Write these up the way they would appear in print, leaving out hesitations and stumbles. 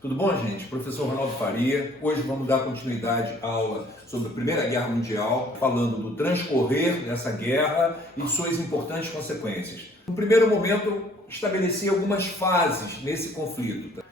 Tudo bom, gente? Professor Ronaldo Faria. Hoje vamos dar continuidade à aula sobre a Primeira Guerra Mundial, falando do transcorrer dessa guerra e de suas importantes consequências. No primeiro momento, estabeleci algumas fases nesse conflito.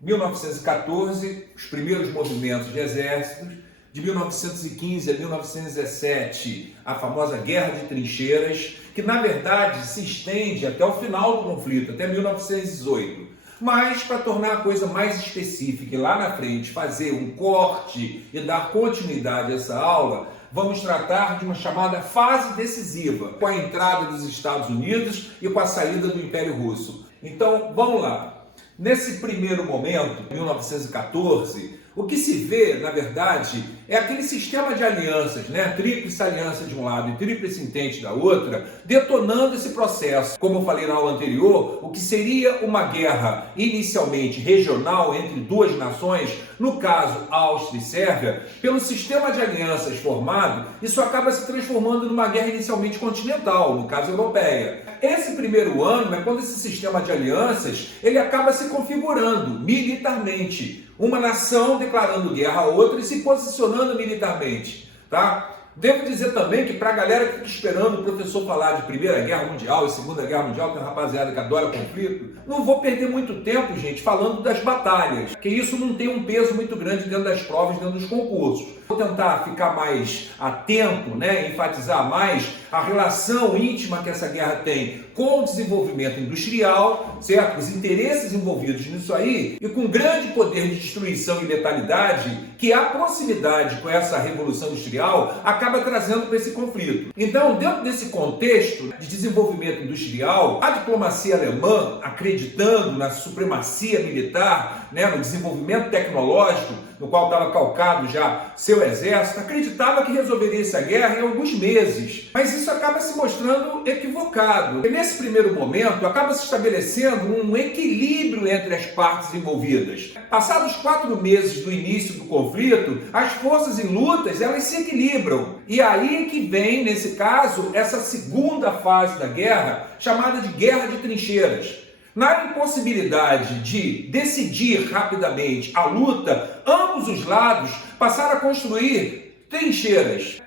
1914, os primeiros movimentos de exércitos. De 1915 a 1917, a famosa Guerra de Trincheiras, que na verdade se estende até o final do conflito, até 1918. Mas, para tornar a coisa mais específica e lá na frente fazer um corte e dar continuidade a essa aula, vamos tratar de uma chamada fase decisiva, com a entrada dos Estados Unidos e com a saída do Império Russo. Então, vamos lá. Nesse primeiro momento, 1914, o que se vê, na verdade, é aquele sistema de alianças, né? Tríplice aliança de um lado e tríplice entente da outra, detonando esse processo. Como eu falei na aula anterior, o que seria uma guerra inicialmente regional entre duas nações, no caso Áustria e Sérvia, pelo sistema de alianças formado, isso acaba se transformando numa guerra inicialmente continental, no caso europeia. Esse primeiro ano é quando esse sistema de alianças ele acaba se configurando militarmente. Uma nação declarando guerra a outra e se posicionando militarmente, tá? Devo dizer também que para a galera que fica esperando o professor falar de Primeira Guerra Mundial e Segunda Guerra Mundial, tem uma rapaziada que adora conflito, não vou perder muito tempo, gente, falando das batalhas, porque isso não tem um peso muito grande dentro das provas, dentro dos concursos. Vou tentar ficar mais atento, né, enfatizar mais a relação íntima que essa guerra tem com o desenvolvimento industrial, certo? Os interesses envolvidos nisso aí, e com grande poder de destruição e letalidade que a proximidade com essa revolução industrial acaba trazendo para esse conflito. Então, dentro desse contexto de desenvolvimento industrial, a diplomacia alemã, acreditando na supremacia militar, né, no desenvolvimento tecnológico, no qual estava calcado já seu exército, acreditava que resolveria essa guerra em alguns meses. Mas isso acaba se mostrando equivocado. E nesse primeiro momento, acaba se estabelecendo um equilíbrio entre as partes envolvidas. Passados 4 meses do início do conflito, as forças em lutas, elas se equilibram. E aí que vem, nesse caso, essa segunda fase da guerra, chamada de Guerra de Trincheiras. Na impossibilidade de decidir rapidamente a luta, ambos os lados passaram a construir trincheiras.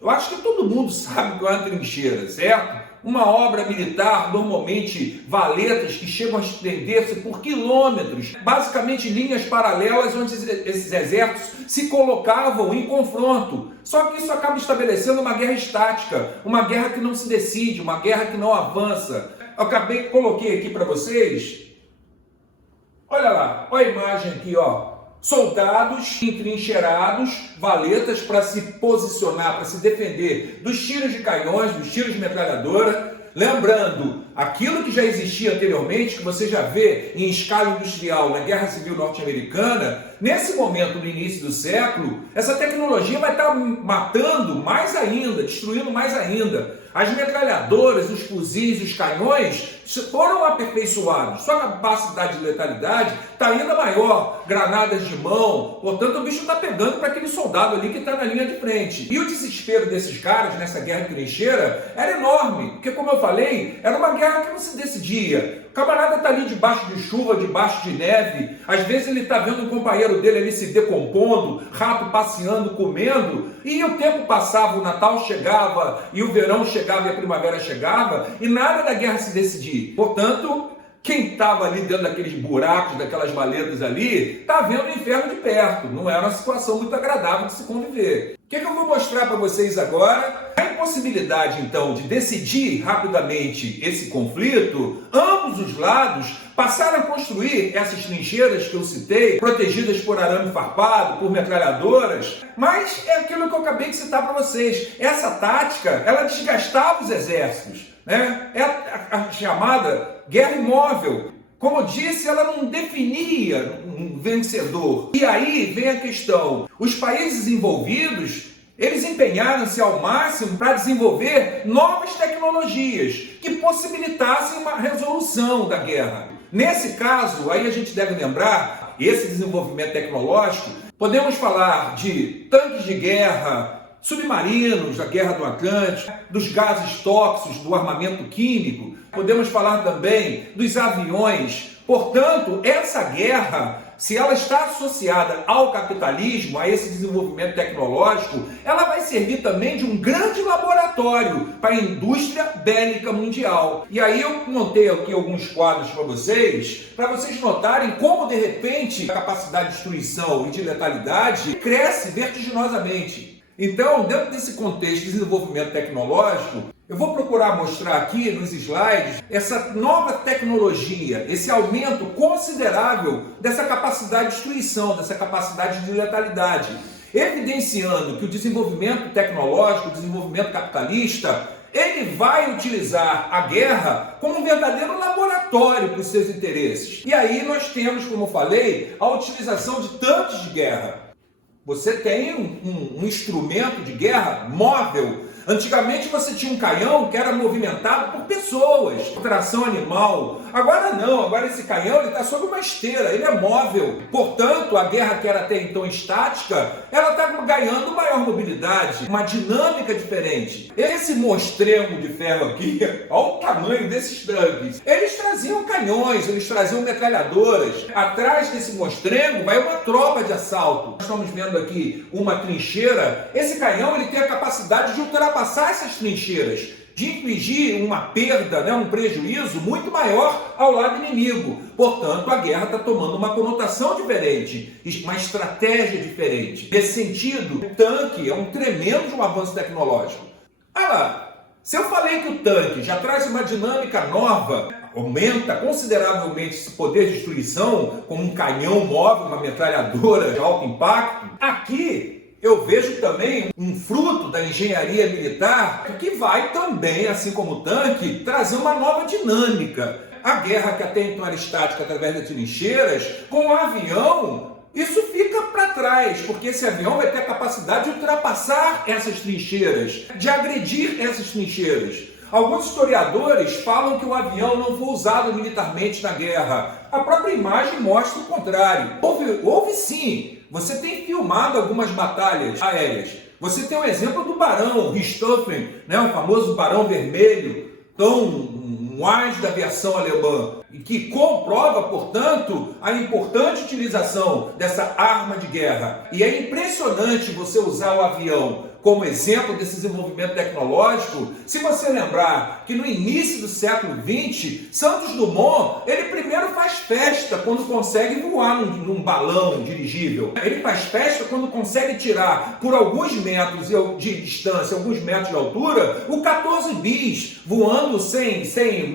Eu acho que todo mundo sabe o que é uma trincheira, certo? Uma obra militar, normalmente valetas que chegam a estender-se por quilômetros, basicamente linhas paralelas onde esses exércitos se colocavam em confronto. Só que isso acaba estabelecendo uma guerra estática, uma guerra que não se decide, uma guerra que não avança. Eu coloquei aqui para vocês, olha lá, olha a imagem aqui, ó. Soldados entrincheirados, valetas para se posicionar, para se defender dos tiros de canhões, dos tiros de metralhadora. Lembrando, aquilo que já existia anteriormente, que você já vê em escala industrial na Guerra Civil Norte-Americana, nesse momento, no início do século, essa tecnologia vai estar matando mais ainda, destruindo mais ainda. As metralhadoras, os fuzis, os canhões foram aperfeiçoados. Sua capacidade de letalidade está ainda maior. Granadas de mão. Portanto, o bicho está pegando para aquele soldado ali que está na linha de frente. E o desespero desses caras nessa guerra de trincheira era enorme. Porque, como eu falei, era uma guerra que não se decidia. O camarada está ali debaixo de chuva, debaixo de neve. Às vezes ele está vendo um companheiro dele ali se decompondo, rato passeando, comendo. E o tempo passava, o Natal chegava, e o verão chegava, e a primavera chegava, e nada da guerra se decidir. Portanto, quem estava ali dentro daqueles buracos, daquelas valetas ali, está vendo o inferno de perto. Não era uma situação muito agradável de se conviver. O que eu vou mostrar para vocês agora? A impossibilidade, então, de decidir rapidamente esse conflito, ambos os lados passaram a construir essas trincheiras que eu citei, protegidas por arame farpado, por metralhadoras, mas é aquilo que eu acabei de citar para vocês. Essa tática, ela desgastava os exércitos, né? É a chamada guerra imóvel. Como eu disse, ela não definia um vencedor. E aí vem a questão. Os países envolvidos, eles empenharam-se ao máximo para desenvolver novas tecnologias que possibilitassem uma resolução da guerra. Nesse caso, aí a gente deve lembrar, esse desenvolvimento tecnológico, podemos falar de tanques de guerra, submarinos da Guerra do Atlântico, dos gases tóxicos, do armamento químico, podemos falar também dos aviões. Portanto, essa guerra se ela está associada ao capitalismo, a esse desenvolvimento tecnológico, ela vai servir também de um grande laboratório para a indústria bélica mundial. E aí eu montei aqui alguns quadros para vocês notarem como, de repente, a capacidade de destruição e de letalidade cresce vertiginosamente. Então, dentro desse contexto de desenvolvimento tecnológico, eu vou procurar mostrar aqui nos slides essa nova tecnologia, esse aumento considerável dessa capacidade de destruição, dessa capacidade de letalidade, evidenciando que o desenvolvimento tecnológico, o desenvolvimento capitalista, ele vai utilizar a guerra como um verdadeiro laboratório para os seus interesses. E aí nós temos, como eu falei, a utilização de tanques de guerra. Você tem um instrumento de guerra móvel. Antigamente você tinha um canhão que era movimentado por pessoas, tração animal. Agora não, agora esse canhão está sobre uma esteira, ele é móvel. Portanto, a guerra que era até então estática, ela está ganhando maior mobilidade, uma dinâmica diferente. Esse mostremo de ferro aqui, olha o tamanho desses tanques. Eles traziam canhões, eles traziam metralhadoras. Atrás desse mostremo vai uma tropa de assalto. Nós estamos vendo aqui uma trincheira. Esse canhão ele tem a capacidade de ultrapassar essas trincheiras, de infligir uma perda, um prejuízo muito maior ao lado inimigo. Portanto, a guerra está tomando uma conotação diferente, uma estratégia diferente. Nesse sentido, o tanque é um tremendo avanço tecnológico. Olha lá, se eu falei que o tanque já traz uma dinâmica nova, aumenta consideravelmente esse poder de destruição, como um canhão móvel, uma metralhadora de alto impacto, aqui eu vejo também um fruto da engenharia militar que vai também, assim como o tanque, trazer uma nova dinâmica. A guerra que até então era estática através das trincheiras, com o avião, isso fica para trás, porque esse avião vai ter a capacidade de ultrapassar essas trincheiras, de agredir essas trincheiras. Alguns historiadores falam que o avião não foi usado militarmente na guerra. A própria imagem mostra o contrário. Houve sim. Você tem filmado algumas batalhas aéreas. Você tem o exemplo do Barão Richthofen, o famoso Barão Vermelho, um as da aviação alemã, e que comprova, portanto, a importante utilização dessa arma de guerra. E é impressionante você usar o avião como exemplo desse desenvolvimento tecnológico, se você lembrar que no início do século XX, Santos Dumont, ele primeiro faz festa quando consegue voar num balão dirigível. Ele faz festa quando consegue tirar por alguns metros de distância, alguns metros de altura, o 14 bis, voando sem ser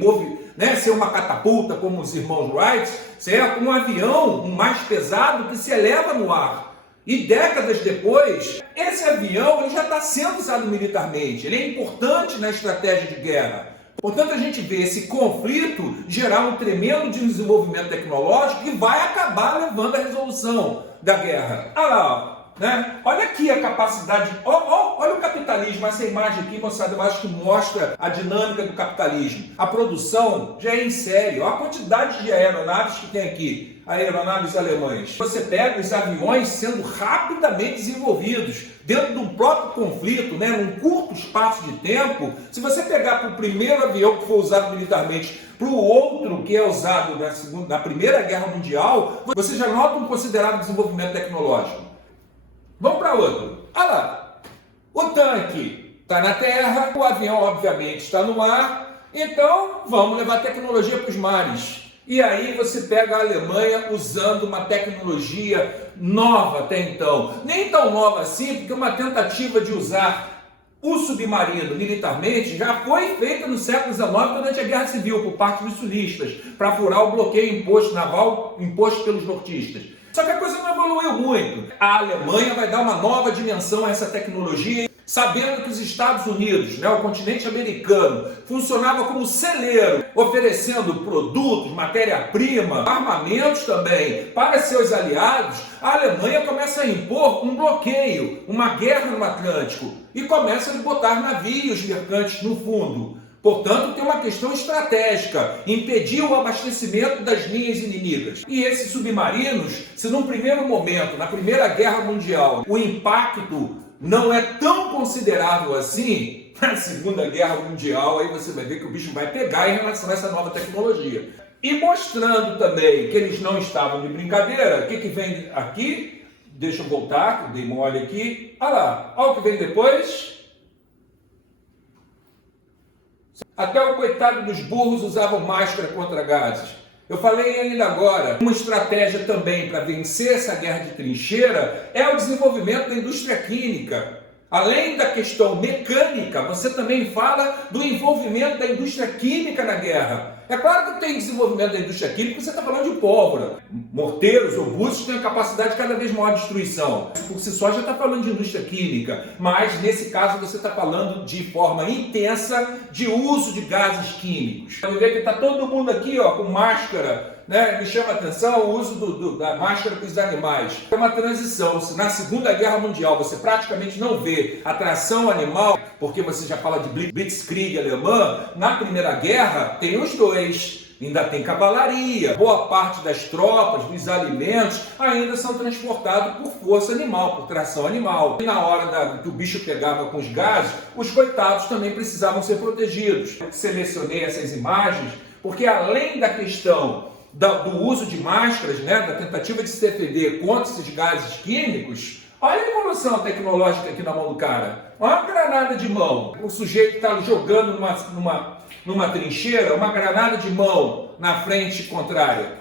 uma catapulta como os irmãos Wright, certo? Um avião mais pesado que se eleva no ar. E décadas depois, esse avião ele já está sendo usado militarmente, ele é importante na estratégia de guerra. Portanto, a gente vê esse conflito gerar um tremendo desenvolvimento tecnológico que vai acabar levando à resolução da guerra. Olha lá, olha aqui a capacidade, olha o capitalismo, essa imagem aqui, moçada, eu acho que mostra a dinâmica do capitalismo. A produção já é em série, olha a quantidade de aeronaves que tem aqui. Aeronaves alemães. Você pega os aviões sendo rapidamente desenvolvidos dentro de um próprio conflito, num curto espaço de tempo. Se você pegar para o primeiro avião que foi usado militarmente para o outro que é usado na Primeira Guerra Mundial, você já nota um considerável desenvolvimento tecnológico. Vamos para outro. Olha lá, o tanque está na terra, o avião obviamente está no ar, então vamos levar tecnologia para os mares. E aí você pega a Alemanha usando uma tecnologia nova até então. Nem tão nova assim, porque uma tentativa de usar o submarino militarmente já foi feita no século XIX durante a Guerra Civil por parte dos sulistas, para furar o bloqueio naval imposto pelos nortistas. Só que a coisa não evoluiu muito. A Alemanha vai dar uma nova dimensão a essa tecnologia, sabendo que os Estados Unidos, o continente americano, funcionava como celeiro, oferecendo produtos, matéria-prima, armamentos também para seus aliados. A Alemanha começa a impor um bloqueio, uma guerra no Atlântico, e começa a botar navios mercantes no fundo. Portanto, tem uma questão estratégica, impedir o abastecimento das linhas inimigas. E esses submarinos, se num primeiro momento, na Primeira Guerra Mundial, o impacto não é tão considerável assim, na Segunda Guerra Mundial, aí você vai ver que o bicho vai pegar em relação a essa nova tecnologia. e mostrando também que eles não estavam de brincadeira. O que vem aqui? Deixa eu voltar, que dei mole aqui. Olha lá, olha o que vem depois. Até o coitado dos burros usavam máscara contra gases. Eu falei ainda agora, uma estratégia também para vencer essa guerra de trincheira é o desenvolvimento da indústria química. Além da questão mecânica, você também fala do envolvimento da indústria química na guerra. É claro que tem desenvolvimento da indústria química, você está falando de pólvora. Morteiros, obustos têm a capacidade de cada vez maior de destruição. Por si só já está falando de indústria química, mas nesse caso você está falando de forma intensa de uso de gases químicos. Você vê que está todo mundo aqui ó, com máscara. Né? Me chama a atenção o uso da máscara para os animais. É uma transição. Se na Segunda Guerra Mundial você praticamente não vê a tração animal, porque você já fala de Blitzkrieg alemã, na Primeira Guerra tem os dois. Ainda tem cavalaria, boa parte das tropas, dos alimentos ainda são transportados por força animal, por tração animal. E na hora que o bicho pegava com os gases, os coitados também precisavam ser protegidos. Eu selecionei essas imagens porque além da questão do uso de máscaras, né, da tentativa de se defender contra esses gases químicos, olha a evolução tecnológica aqui na mão do cara. Olha uma granada de mão. O sujeito está jogando numa trincheira, uma granada de mão na frente contrária.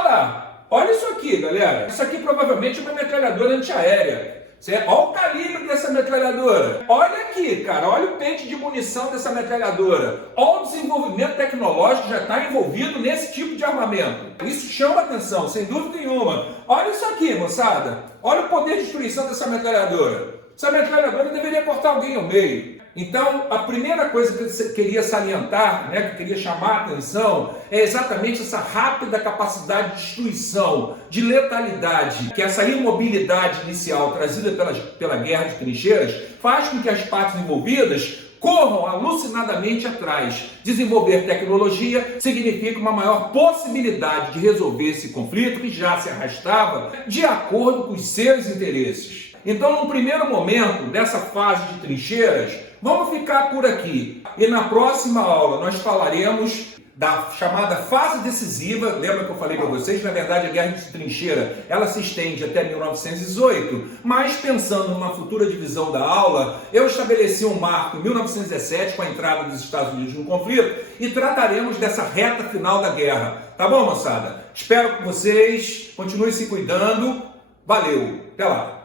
Olha isso aqui, galera. Isso aqui provavelmente é uma metralhadora antiaérea. Olha o calibre dessa metralhadora. Olha aqui, cara. Olha o pente de munição dessa metralhadora. Olha o desenvolvimento tecnológico que já está envolvido nesse tipo de armamento. Isso chama atenção, sem dúvida nenhuma. Olha isso aqui, moçada. Olha o poder de destruição dessa metralhadora. Essa metralhadora deveria cortar alguém ao meio. Então, a primeira coisa que eu queria salientar, né, que eu queria chamar a atenção, é exatamente essa rápida capacidade de destruição, de letalidade, que essa imobilidade inicial trazida pela guerra de trincheiras faz com que as partes envolvidas corram alucinadamente atrás. Desenvolver tecnologia significa uma maior possibilidade de resolver esse conflito que já se arrastava de acordo com os seus interesses. Então, no primeiro momento dessa fase de trincheiras, vamos ficar por aqui. E na próxima aula nós falaremos da chamada fase decisiva. Lembra que eu falei para vocês? Na verdade, a guerra de trincheira ela se estende até 1918, mas pensando numa futura divisão da aula, eu estabeleci um marco em 1917 com a entrada dos Estados Unidos no conflito e trataremos dessa reta final da guerra. Tá bom, moçada? Espero que vocês continuem se cuidando. Valeu! Até lá!